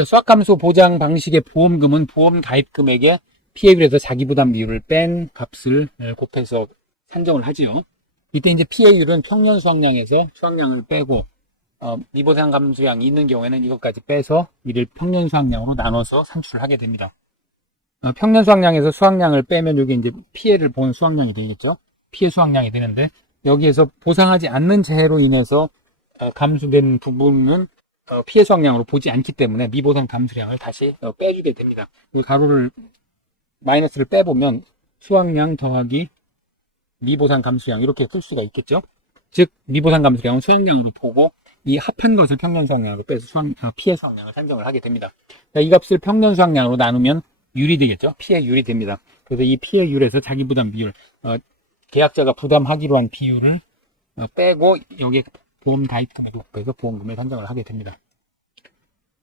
그 수학감소 보장 방식의 보험금은 보험 가입 금액에 피해율에서 자기부담 비율을 뺀 값을 곱해서 산정을 하지요. 이때 이제 피해율은 평년 수확량에서 수확량을 빼고 미보상 감소량이 있는 경우에는 이것까지 빼서 이를 평년 수확량으로 나눠서 산출을 하게 됩니다. 평년 수확량에서 수확량을 빼면 이게 이제 피해를 본 수확량이 되겠죠. 피해 수확량이 되는데 여기에서 보상하지 않는 재해로 인해서 감소된 부분은 피해 수확량으로 보지 않기 때문에 미보상 감소량을 다시 빼주게 됩니다. 그 가로를 마이너스를 빼보면 수확량 더하기 미보상 감소량 이렇게 쓸 수가 있겠죠. 즉 미보상 감소량은 수확량으로 보고 이 합한 것을 평년 수확량으로 빼서 피해 수확량을 산정을 하게 됩니다. 이 값을 평년 수확량으로 나누면 율이 되겠죠. 피해율이 됩니다. 그래서 이 피해율에서 자기부담 비율, 계약자가 부담하기로 한 비율을 빼고 여기에 보험 가입금액을 곱해서 보험금을 산정을 하게 됩니다.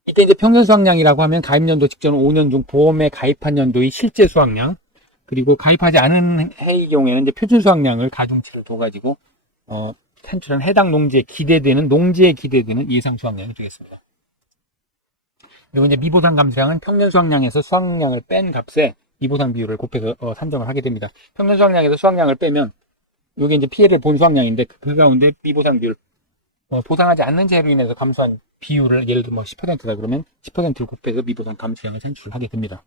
이때 이제 평년 수확량이라고 하면 가입연도 직전 5년 중 보험에 가입한 연도의 실제 수확량, 그리고 가입하지 않은 해의 경우에는 이제 표준 수확량을 가중치를 둬가지고 산출한 해당 농지에 기대되는 예상 수확량이 되겠습니다. 그리고 이제 미보상 감소량은 평년 수확량에서 수확량을 뺀 값에 미보상 비율을 곱해서 산정을 하게 됩니다. 평년 수확량에서 수확량을 빼면 이게 이제 피해를 본 수확량인데 그 가운데 미보상 비율 보상하지 않는 재해로 인해서 감소한 비율을 예를 들면 10%다 그러면 10%를 곱해서 미보상 감소량을 산출하게 됩니다.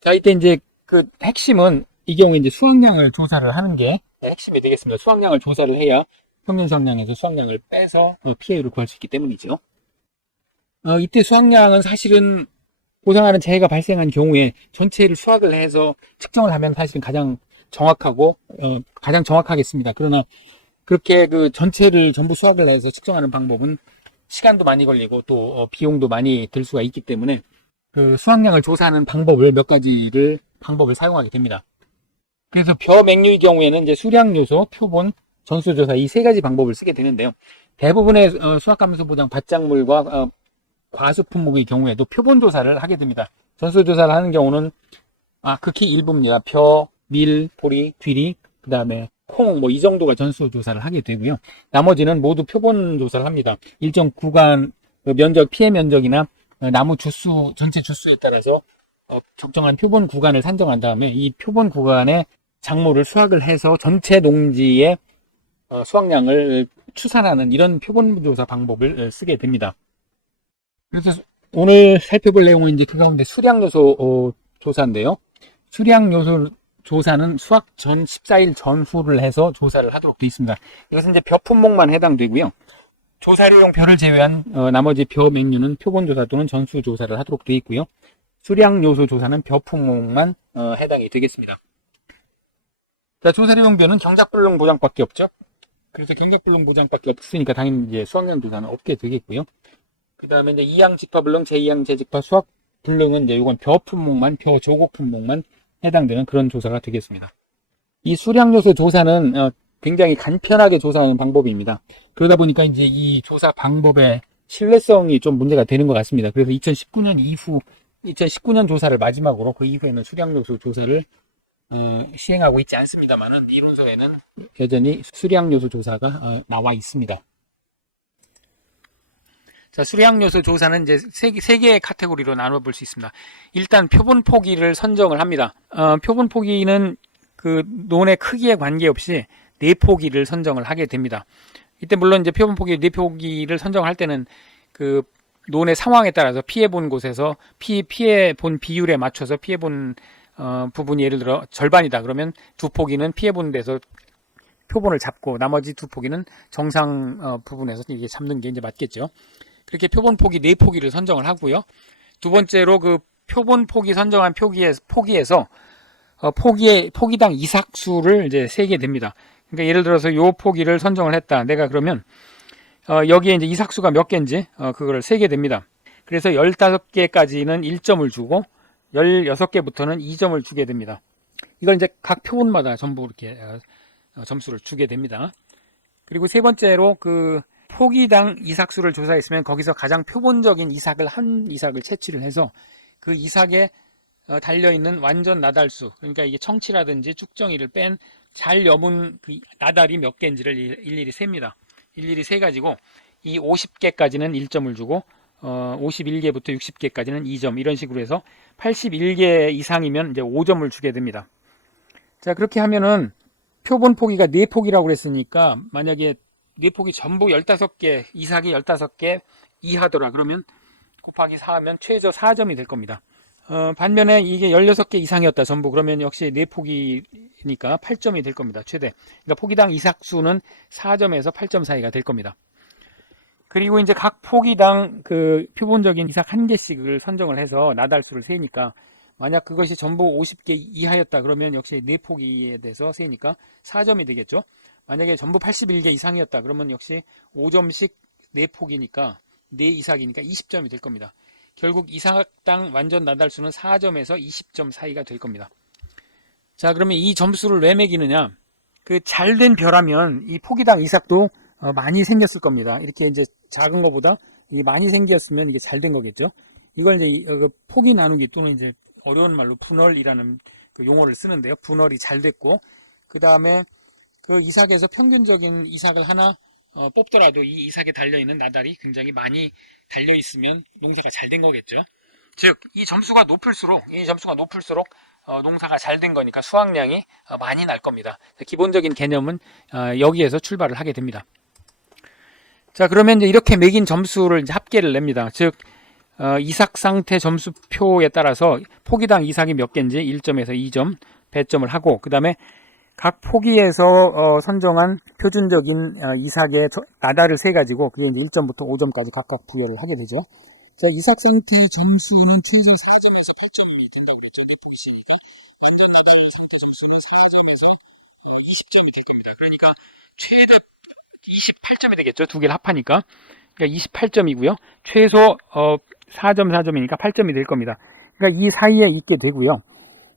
자, 이때 이제 그 핵심은 이 경우에 이제 수확량을 조사를 하는 게 핵심이 되겠습니다. 수확량을 조사를 해야 평년 수확량에서 수확량을 빼서 피해율을 구할 수 있기 때문이죠. 이때 수확량은 사실은 보상하는 재해가 발생한 경우에 전체를 수확을 해서 측정을 하면 사실은 가장 정확하고 가장 정확하겠습니다. 그러나 그렇게 그 전체를 전부 수확을 해서 측정하는 방법은 시간도 많이 걸리고 또 비용도 많이 들 수가 있기 때문에 그 수확량을 조사하는 방법을 몇 가지를 방법을 사용하게 됩니다. 그래서 벼맹류의 경우에는 이제 수량 요소, 표본, 전수조사 이 세 가지 방법을 쓰게 되는데요. 대부분의 수확감소 보장 밭작물과 과수 품목의 경우에도 표본 조사를 하게 됩니다. 전수조사를 하는 경우는 극히 일부입니다. 벼, 밀, 보리, 귀리, 그 다음에 콩, 뭐 이 정도가 전수조사를 하게 되고요. 나머지는 모두 표본 조사를 합니다. 일정 구간 면적, 피해 면적이나 나무 주수, 전체 주수에 따라서 적정한 표본 구간을 산정한 다음에 이 표본 구간에 작물을 수확을 해서 전체 농지의 수확량을 추산하는 이런 표본 조사 방법을 쓰게 됩니다. 그래서 오늘 살펴볼 내용은 이제 그 가운데 수량 요소 조사인데요. 수량 요소 조사는 수확 전 14일 전후를 해서 조사를 하도록 되어 있습니다. 이것은 이제 벼 품목만 해당되고요. 조사료용 벼를 제외한 나머지 벼 맹류는 표본 조사 또는 전수 조사를 하도록 되어 있고요. 수량 요소 조사는 벼 품목만 해당이 되겠습니다. 자, 조사료용 벼는 경작불능 보장밖에 없죠. 그래서 경작불능 보장밖에 없으니까 당연히 이제 수확량 조사는 없게 되겠고요. 그 다음에 이제 2항 직파불능, 제2항 재직파 수확불능은 이제 이건 벼 품목만, 벼 조곡 품목만 해당되는 그런 조사가 되겠습니다. 이 수량 요소 조사는 굉장히 간편하게 조사하는 방법입니다. 그러다 보니까 이제 이 조사 방법의 신뢰성이 좀 문제가 되는 것 같습니다. 그래서 2019년 조사를 마지막으로 그 이후에는 수량 요소 조사를 시행하고 있지 않습니다만은 이론서에는 여전히 수량 요소 조사가 나와 있습니다. 자, 수량 요소 조사는 이제 세 개의 카테고리로 나눠 볼 수 있습니다. 일단 표본 포기를 선정을 합니다. 표본 포기는 그 논의 크기에 관계없이 내포기를 선정을 하게 됩니다. 이때 물론 이제 표본 포기, 내포기를 선정할 때는 그 논의 상황에 따라서 피해 본 곳에서 피해 본 비율에 맞춰서 피해 본 부분이 예를 들어 절반이다 그러면 두 포기는 피해 본 데서 표본을 잡고 나머지 두 포기는 정상 부분에서 이게 잡는 게 이제 맞겠죠. 그렇게 표본 포기 4포기를 선정을 하고요. 두 번째로 그 표본 포기 선정한 포기에서 포기당 이삭수를 이제 세게 됩니다. 그러니까 예를 들어서 요 포기를 선정을 했다. 내가 그러면 여기에 이제 이삭수가 몇 개인지 그거를 세게 됩니다. 그래서 15개까지는 1점을 주고 16개부터는 2점을 주게 됩니다. 이걸 이제 각 표본마다 전부 이렇게 점수를 주게 됩니다. 그리고 세 번째로 그 포기당 이삭수를 조사했으면 거기서 가장 표본적인 한 이삭을 채취를 해서 그 이삭에 달려있는 완전 나달수, 그러니까 이게 청치라든지 쭉정이를 뺀 잘 여문 그 나달이 몇 개인지를 일일이 셉니다. 일일이 세가지고 이 50개까지는 1점을 주고 51개부터 60개까지는 2점, 이런 식으로 해서 81개 이상이면 이제 5점을 주게 됩니다. 자, 그렇게 하면은 표본 포기가 4폭이라고 그랬으니까 만약에 4폭이 전부 15개, 이삭이 15개 이하더라 그러면 곱하기 4하면 최저 4점이 될 겁니다. 반면에 이게 16개 이상이었다 전부, 그러면 역시 4폭이니까 8점이 될 겁니다. 최대. 그러니까 포기당 이삭수는 4점에서 8점 사이가 될 겁니다. 그리고 이제 각 포기당 그 표본적인 이삭 1개씩을 선정을 해서 나달수를 세니까, 만약 그것이 전부 50개 이하였다 그러면 역시 4포기에 대해서 세니까 4점이 되겠죠. 만약에 전부 81개 이상이었다 그러면 역시 5점씩 4포기니까 4이삭이니까 20점이 될 겁니다. 결국 이삭당 완전 나달수는 4점에서 20점 사이가 될 겁니다. 자, 그러면 이 점수를 왜 매기느냐? 그 잘된 벼라면 이 포기당 이삭도 많이 생겼을 겁니다. 이렇게 이제 작은 것보다 많이 생겼으면 이게 잘 된 거겠죠. 이걸 이제 그 포기 나누기 또는 이제 어려운 말로 분월이라는 그 용어를 쓰는데요. 분월이 잘 됐고, 그 다음에 그 이삭에서 평균적인 이삭을 하나 뽑더라도 이 이삭에 달려있는 나달이 굉장히 많이 달려있으면 농사가 잘 된 거겠죠. 즉, 이 점수가 높을수록 농사가 잘 된 거니까 수확량이 많이 날 겁니다. 기본적인 개념은 여기에서 출발을 하게 됩니다. 자, 그러면 이제 이렇게 매긴 점수를 이제 합계를 냅니다. 즉, 이삭 상태 점수표에 따라서 포기당 이삭이 몇 개인지 1점에서 2점 배점을 하고, 그 다음에 각 포기에서 선정한 표준적인 이삭의 나달을 세 가지고 그게 이제 1점부터 5점까지 각각 부여를 하게 되죠. 자, 이삭 상태 점수는 최소 4점에서 8점이 된다고 했죠. 포기시니까 완전 나달 상태 점수는 4점에서 20점이 될 겁니다. 그러니까 최다 28점이 되겠죠. 두 개를 합하니까. 그러니까 28점이고요. 최소 4점, 4점이니까 8점이 될 겁니다. 그러니까 이 사이에 있게 되고요.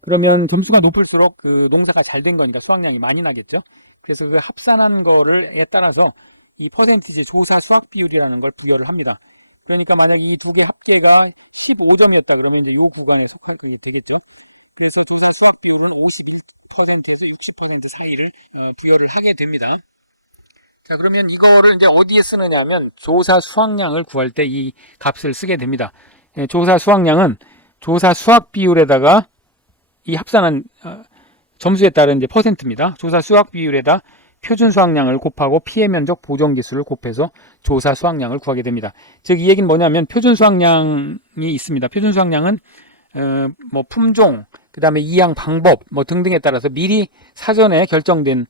그러면 점수가 높을수록 그 농사가 잘 된 거니까 수확량이 많이 나겠죠. 그래서 그 합산한 거를에 따라서 이 퍼센티지 조사 수확 비율이라는 걸 부여를 합니다. 그러니까 만약 이 두 개 합계가 15점이었다 그러면 이제 이 구간에 속하게 되겠죠. 그래서 조사 수확 비율은 51%에서 60% 사이를 부여를 하게 됩니다. 자, 그러면 이거를 이제 어디에 쓰느냐 하면 조사 수확량을 구할 때 이 값을 쓰게 됩니다. 조사 수확량은 조사 수확 비율에다가 이 합산한 점수에 따른 이제 퍼센트입니다. 조사 수확 비율에다 표준 수확량을 곱하고 피해 면적 보정 기수를 곱해서 조사 수확량을 구하게 됩니다. 즉, 이 얘기는 뭐냐면 표준 수확량이 있습니다. 표준 수확량은 뭐 품종, 그 다음에 이양 방법 뭐 등등에 따라서 미리 사전에 결정된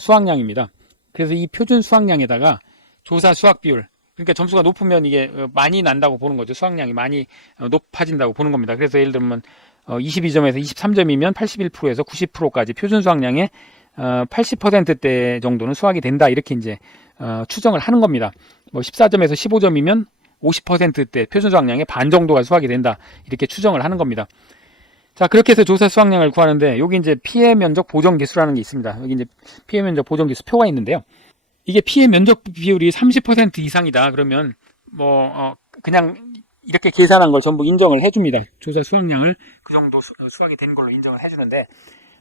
수확량입니다. 그래서 이 표준 수확량에다가 조사 수확 비율, 그러니까 점수가 높으면 이게 많이 난다고 보는 거죠. 수확량이 많이 높아진다고 보는 겁니다. 그래서 예를 들면 22점에서 23점이면 81%에서 90%까지 표준 수확량의 80%대 정도는 수확이 된다, 이렇게 이제 추정을 하는 겁니다. 뭐 14점에서 15점이면 50%대 표준 수확량의 반 정도가 수확이 된다, 이렇게 추정을 하는 겁니다. 자, 그렇게 해서 조사 수확량을 구하는데 여기 이제 피해 면적 보정 기수라는 게 있습니다. 여기 이제 피해 면적 보정 기수 표가 있는데요. 이게 피해 면적 비율이 30% 이상이다 그러면 뭐 그냥 이렇게 계산한 걸 전부 인정을 해줍니다. 조사 수확량을 그 정도 수확이 된 걸로 인정을 해주는데,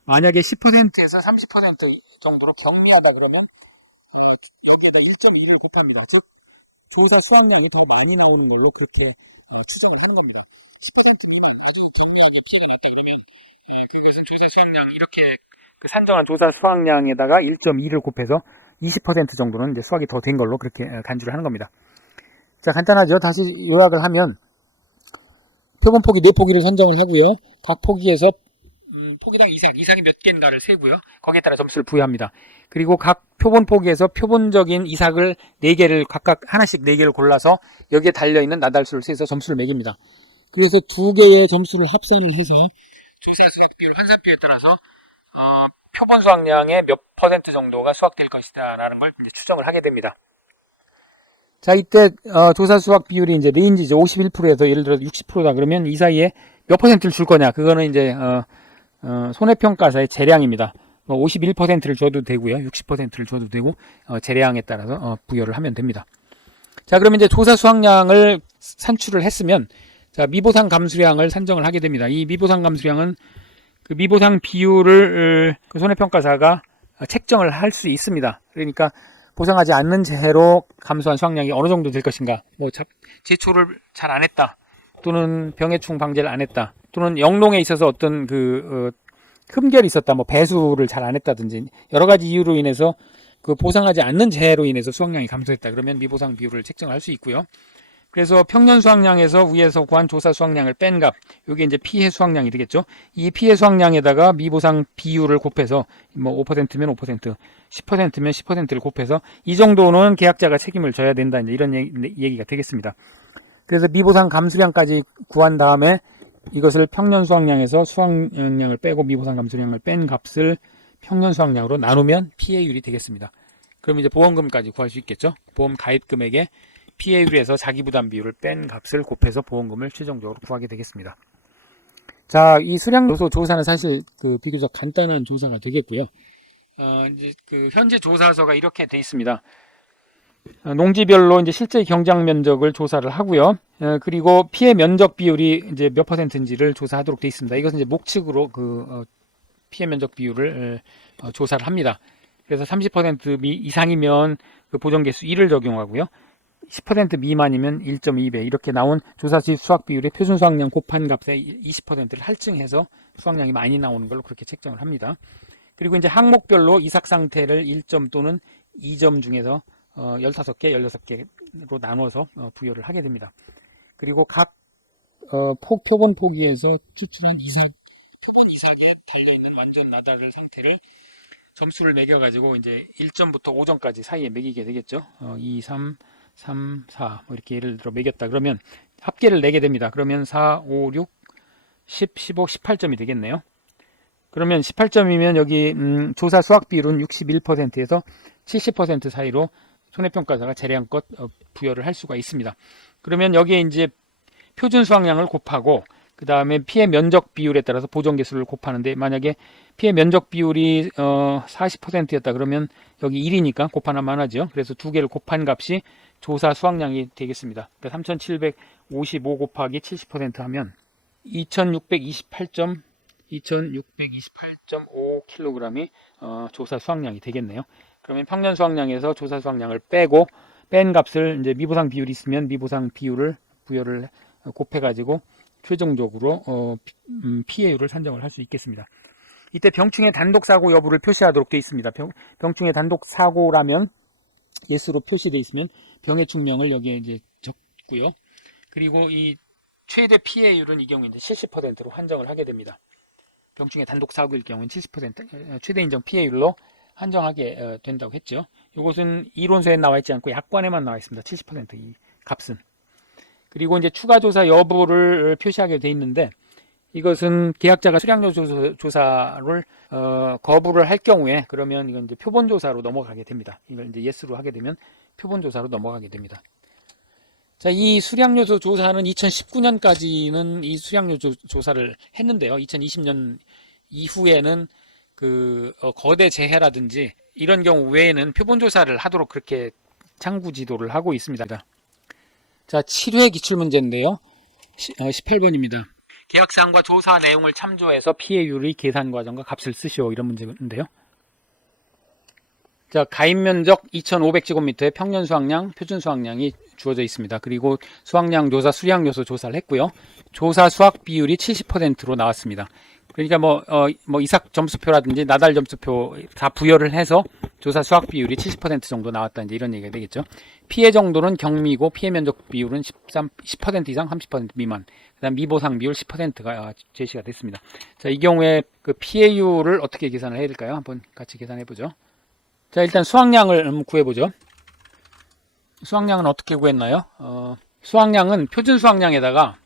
만약에 10%에서 30% 정도로 경미하다 그러면 여기에다 1.2를 곱합니다. 즉, 조사 수확량이 더 많이 나오는 걸로 그렇게 추정을 한 겁니다. 10%보다 아주 경미하게 피해가 났다 그러면 그것은 조사 수확량, 이렇게 그 산정한 조사 수확량에다가 1.2를 곱해서 20% 정도는 이제 수확이 더 된 걸로 그렇게 간주를 하는 겁니다. 자, 간단하죠. 다시 요약을 하면 표본 포기 4포기를 선정을 하고요. 각 포기에서 포기당 이삭이 몇 개인가를 세고요. 거기에 따라 점수를 부여합니다. 그리고 각 표본 포기에서 표본적인 이삭을 4개를 각각 하나씩 4개를 골라서 여기에 달려있는 나달수를 세서 점수를 매깁니다. 그래서 2개의 점수를 합산을 해서 조사 수확 비율, 환산 비율에 따라서 표본 수확량의 몇 퍼센트 정도가 수확될 것이다 라는 걸 이제 추정을 하게 됩니다. 자, 이때 조사 수확 비율이 이제 레인지죠. 51%에서 예를 들어 60%다 그러면 이 사이에 몇 퍼센트를 줄 거냐, 그거는 이제 손해평가사의 재량입니다. 51%를 줘도 되고요, 60%를 줘도 되고 재량에 따라서 부여를 하면 됩니다. 자, 그러면 이제 조사 수확량을 산출을 했으면 자, 미보상 감수량을 산정을 하게 됩니다. 이 미보상 감수량은 그 미보상 비율을 그 손해평가사가 책정을 할 수 있습니다. 그러니까 보상하지 않는 재해로 감소한 수확량이 어느 정도 될 것인가. 뭐 제초를 잘 안 했다, 또는 병해충 방제를 안 했다, 또는 영농에 있어서 어떤 흠결이 있었다, 뭐 배수를 잘 안 했다든지 여러 가지 이유로 인해서 그 보상하지 않는 재해로 인해서 수확량이 감소했다. 그러면 미보상 비율을 책정할 수 있고요. 그래서 평년 수확량에서 위에서 구한 조사 수확량을 뺀 값, 이게 이제 피해 수확량이 되겠죠. 이 피해 수확량에다가 미보상 비율을 곱해서 뭐 5%면 5%, 10%면 10%를 곱해서 이 정도는 계약자가 책임을 져야 된다, 이제 이런 얘기가 되겠습니다. 그래서 미보상 감수량까지 구한 다음에 이것을 평년 수확량에서 수확량을 빼고 미보상 감수량을 뺀 값을 평년 수확량으로 나누면 피해율이 되겠습니다. 그럼 이제 보험금까지 구할 수 있겠죠. 보험 가입 금액에 피해율에서 자기부담 비율을 뺀 값을 곱해서 보험금을 최종적으로 구하게 되겠습니다. 자, 이 수량 요소 조사는 사실 비교적 간단한 조사가 되겠고요. 이제 현재 조사서가 이렇게 돼 있습니다. 농지별로 이제 실제 경작 면적을 조사를 하고요. 그리고 피해 면적 비율이 이제 몇 %인지를 조사하도록 돼 있습니다. 이것은 이제 목측으로 피해 면적 비율을 조사를 합니다. 그래서 30% 이상이면 보정 개수 1을 적용하고요. 10% 미만이면 1.2배 이렇게 나온 조사시 수확 비율의 표준 수확량 곱한 값의 20%를 할증해서 수확량이 많이 나오는 걸로 그렇게 책정을 합니다. 그리고 이제 항목별로 이삭 상태를 1점 또는 2점 중에서 15개, 16개로 나눠서 부여를 하게 됩니다. 그리고 각 표본 포기에서 추출한 표본 이삭에 달려있는 완전 나달 상태를 점수를 매겨가지고 이제 1점부터 5점까지 사이에 매기게 되겠죠. 2, 3, 4 뭐 이렇게 예를 들어 매겼다 그러면 합계를 내게 됩니다. 그러면 4, 5, 6, 10, 15, 18점이 되겠네요. 그러면 18점이면 여기 조사 수확 비율은 61%에서 70% 사이로 손해평가사가 재량껏 부여를 할 수가 있습니다. 그러면 여기에 이제 표준 수확량을 곱하고 그 다음에 피해 면적 비율에 따라서 보정 개수를 곱하는데, 만약에 피해 면적 비율이 40%였다 그러면 여기 1이니까 곱하나만 하죠. 그래서 두 개를 곱한 값이 조사 수확량이 되겠습니다. 그러니까 3755 곱하기 70% 하면 2628.5kg이 조사 수확량이 되겠네요. 그러면 평년 수확량에서 조사 수확량을 빼고 뺀 값을 이제 미보상 비율이 있으면 미보상 비율을 부여를 곱해가지고 최종적으로 피해율을 산정을 할 수 있겠습니다. 이때 병충해 단독 사고 여부를 표시하도록 되어 있습니다. 병충해 단독 사고라면 예스로 표시되어 있으면 병의 충명을 여기에 이제 적고요. 그리고 이 최대 피해율은 이 경우에 이제 70%로 한정을 하게 됩니다. 병충해 단독 사고일 경우는 70% 최대 인정 피해율로 한정하게 된다고 했죠. 이것은 이론서에 나와 있지 않고 약관에만 나와 있습니다. 70%이 값은. 그리고 이제 추가 조사 여부를 표시하게 돼 있는데, 이것은 계약자가 수량료 조사를 거부를 할 경우에 그러면 이건 이제 표본 조사로 넘어가게 됩니다. 이걸 이제 예스로 하게 되면 표본 조사로 넘어가게 됩니다. 자, 이 수량요소 조사는 2019년까지는 이 수량요 조사를 했는데요. 2020년 이후에는 거대 재해라든지 이런 경우 외에는 표본 조사를 하도록 그렇게 창구 지도를 하고 있습니다. 자, 7회 기출문제인데요. 18번입니다. 계약사항과 조사 내용을 참조해서 피해율의 계산 과정과 값을 쓰시오, 이런 문제인데요. 자, 가입 면적 2,500제곱미터의 평년 수확량, 표준 수확량이 주어져 있습니다. 그리고 수확량 조사, 수량 요소 조사를 했고요. 조사 수확 비율이 70%로 나왔습니다. 그러니까 뭐 이삭 점수표라든지 나달 점수표 다 부여를 해서 조사 수확 비율이 70% 정도 나왔다, 이제 이런 얘기가 되겠죠. 피해 정도는 경미고 피해 면적 비율은 10% 이상 30% 미만. 그다음 미보상 비율 10%가 제시가 됐습니다. 자, 이 경우에 피해율을 어떻게 계산을 해야 될까요? 한번 같이 계산해 보죠. 자, 일단 수확량을 구해보죠. 수확량은 어떻게 구했나요? 수확량은 표준 수확량에다가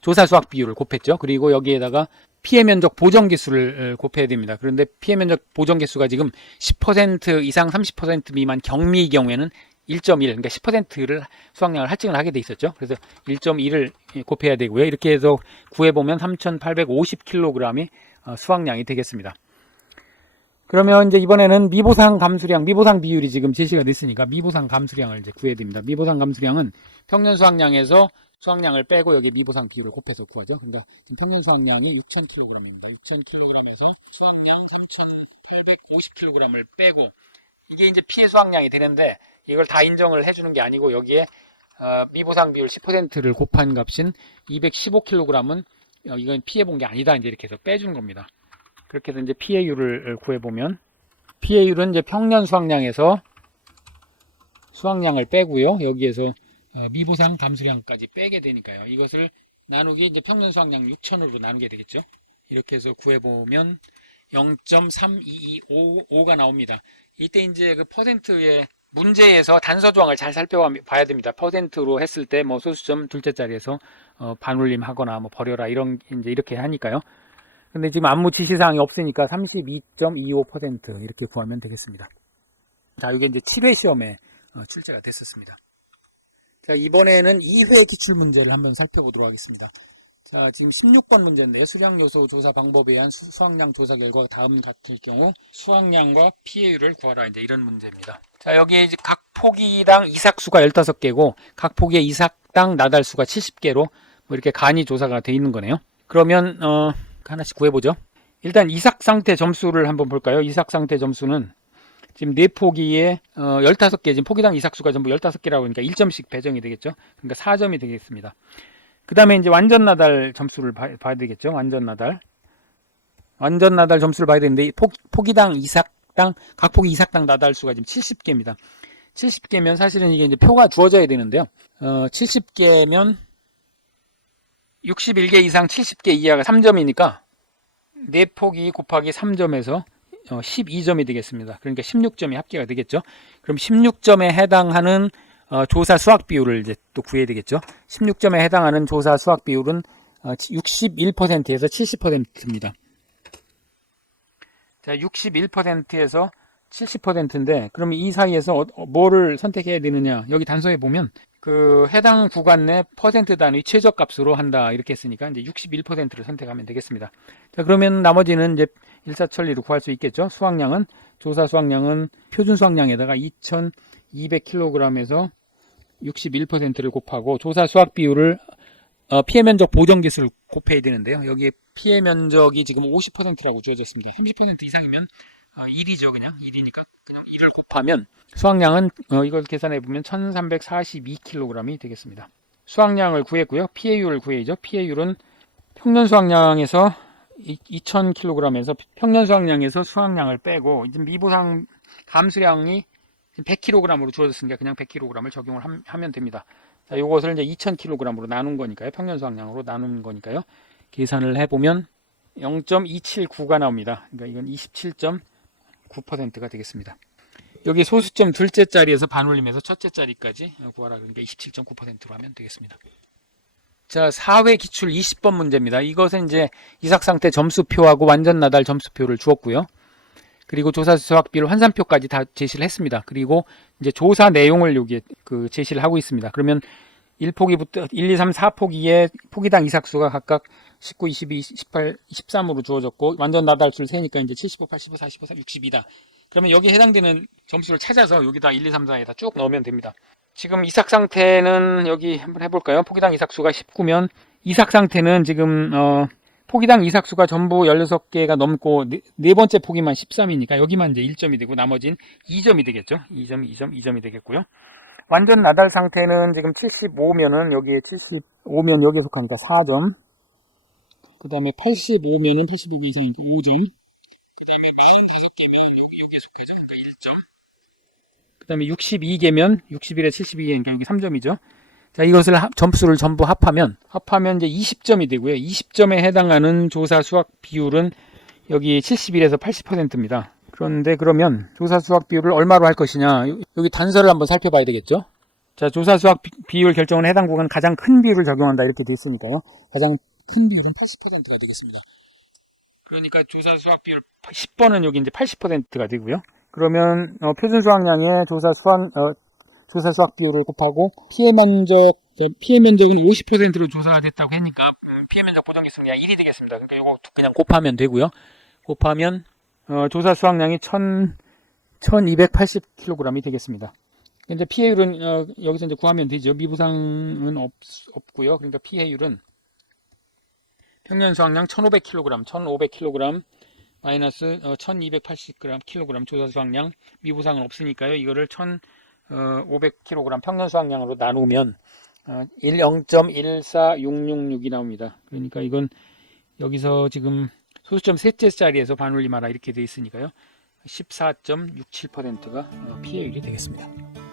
조사 수확 비율을 곱했죠. 그리고 여기에다가 피해 면적 보정 개수를 곱해야 됩니다. 그런데 피해 면적 보정 개수가 지금 10% 이상 30% 미만 경미의 경우에는 1.1, 그러니까 10%를 수확량을 할증을 하게 돼 있었죠. 그래서 1.1을 곱해야 되고요. 이렇게 해서 구해보면 3,850kg이 수확량이 되겠습니다. 그러면 이제 이번에는 미보상 감수량, 미보상 비율이 지금 제시가 됐으니까 미보상 감수량을 이제 구해야 됩니다. 미보상 감수량은 평년 수확량에서 수확량을 빼고 여기 미보상 비율을 곱해서 구하죠. 그러니까 지금 평년 수확량이 6,000kg입니다. 6,000kg에서 수확량 3,850kg을 빼고 이게 이제 피해 수확량이 되는데 이걸 다 인정을 해주는 게 아니고 여기에 미보상 비율 10%를 곱한 값인 215kg은 이건 피해 본 게 아니다. 이제 이렇게 해서 빼준 겁니다. 그렇게 해서 이제 피해율을 구해보면 피해율은 이제 평년 수확량에서 수확량을 빼고요. 여기에서 미보상 감수량까지 빼게 되니까요. 이것을 나누기 이제 평년 수확량 6,000으로 나누게 되겠죠. 이렇게 해서 구해보면 0.3225가 나옵니다. 이때 이제 그 퍼센트의 문제에서 단서 조항을 잘 살펴봐야 됩니다. 퍼센트로 했을 때 뭐 소수점 둘째 자리에서 반올림 하거나 뭐 버려라 이런 이제 이렇게 하니까요. 근데 지금 아무 지시사항이 없으니까 32.25% 이렇게 구하면 되겠습니다. 자, 이게 이제 7회 시험에 출제가 됐었습니다. 자, 이번에는 2회 기출문제를 한번 살펴보도록 하겠습니다. 자, 지금 16번 문제인데요. 수량요소 조사 방법에 의한 수확량 조사 결과 다음 같을 경우 수확량과 피해율을 구하라. 이제 이런 문제입니다. 자, 여기에 이제 각 포기당 이삭수가 15개고 각 포기의 이삭당 나달수가 70개로 뭐 이렇게 간이 조사가 되어 있는 거네요. 그러면 하나씩 구해보죠. 일단 이삭 상태 점수를 한번 볼까요? 이삭 상태 점수는 지금 4포기에 15개, 지금 포기당 이삭수가 전부 15개라고 하니까 1점씩 배정이 되겠죠. 그러니까 4점이 되겠습니다. 그 다음에 이제 완전 나달 점수를 봐야 되겠죠. 완전 나달 점수를 봐야 되는데 포기당 이삭당 각 포기 이삭당 나달 수가 지금 70개입니다. 70개면 사실은 이게 이제 표가 주어져야 되는데요. 70개면 61개 이상 70개 이하가 3점이니까 4포기 곱하기 3점에서 12점이 되겠습니다. 그러니까 16점이 합계가 되겠죠. 그럼 16점에 해당하는 조사 수확 비율을 이제 또 구해야 되겠죠. 16점에 해당하는 조사 수확 비율은 61%에서 70%입니다. 자, 61%에서 70%인데 그럼 이 사이에서 뭐를 선택해야 되느냐? 여기 단서에 보면 그 해당 구간 내 퍼센트 단위 최저값으로 한다 이렇게 했으니까 이제 61%를 선택하면 되겠습니다. 자, 그러면 나머지는 이제 일사천리로 구할 수 있겠죠. 수확량은 조사 수확량은 표준 수확량에다가 2,200kg에서 61%를 곱하고 조사 수확 비율을 피해 면적 보정 기술을 곱해야 되는데요. 여기에 피해 면적이 지금 50%라고 주어졌습니다. 30% 이상이면 1이죠. 그냥 1이니까 그냥 1을 곱하면 수확량은 이걸 계산해 보면 1,342kg이 되겠습니다. 수확량을 구했고요. 피해율을 구해야죠. 피해율은 평년 수확량에서 2,000kg에서 평년 수확량에서 수확량을 빼고 이제 미보상 감수량이 100kg으로 주어졌으니까 그냥 100kg을 적용을 하면 됩니다. 자, 이것을 이제 2,000kg으로 나눈 거니까요. 평년 수확량으로 나눈 거니까요. 계산을 해보면 0.279가 나옵니다. 그러니까 이건 27.9%가 되겠습니다. 여기 소수점 둘째 자리에서 반올림해서 첫째 자리까지 구하라. 그러니까 27.9%로 하면 되겠습니다. 자, 4회 기출 20번 문제입니다. 이것은 이제 이삭상태 점수표하고 완전 나달 점수표를 주었고요. 그리고 조사 수확 비율 환산표까지 다 제시를 했습니다. 그리고 이제 조사 내용을 여기에 제시를 하고 있습니다. 그러면 1포기부터 1, 2, 3, 4포기에 포기당 이삭수가 각각 19, 22, 18, 23으로 주어졌고 완전 나달수를 세니까 이제 75, 85, 45, 62다. 그러면 여기에 해당되는 점수를 찾아서 여기다 1, 2, 3, 4에다 쭉 넣으면 됩니다. 지금 이삭 상태는 여기 한번 해볼까요? 포기당 이삭수가 19면 이삭 상태는 지금 포기당 이삭수가 전부 16개가 넘고 네 번째 포기만 13이니까 여기만 이제 1점이 되고 나머지는 2점이 되겠죠. 2점이 되겠고요. 완전 나달 상태는 지금 75면은 여기에 75면 여기에 속하니까 4점. 그 다음에 85면은 85개 이상이니까 5점. 그 다음에 45개면 여기에 속하죠. 그러니까 1점. 그 다음에 62개면 61에 72개니까 여기 3점이죠. 자, 이것을 점수를 전부 합하면 이제 20점이 되고요. 20점에 해당하는 조사 수확 비율은 여기 71에서 80%입니다. 그런데 그러면 조사 수확 비율을 얼마로 할 것이냐? 여기 단서를 한번 살펴봐야 되겠죠? 자, 조사 수확 비율 결정은 해당 구간 가장 큰 비율을 적용한다 이렇게 되어 있으니까요. 가장 큰 비율은 80%가 되겠습니다. 그러니까 조사 수확 비율 10번은 여기 이제 80%가 되고요. 그러면 표준 수확량의 조사 수확 비율을 곱하고 피해 면적은 50%로 조사가 됐다고 하니까 피해 면적 보정 기술량 1이 되겠습니다. 그러니까 이거 그냥 곱하면 되고요. 곱하면 조사 수확량이 1,280kg이 되겠습니다. 근데 피해율은 여기서 이제 구하면 되죠. 미부상은 없고요. 그러니까 피해율은 평년 수확량 1,500kg 마이너스 1280g 킬로그램 조사 수확량 미보상은 없으니까요. 이거를 1500kg 평년 수확량으로 나누면 0.14666이 나옵니다. 그러니까 이건 여기서 지금 소수점 셋째 자리에서 반올림하라 이렇게 되어 있으니까요. 14.67%가 피해율이 되겠습니다.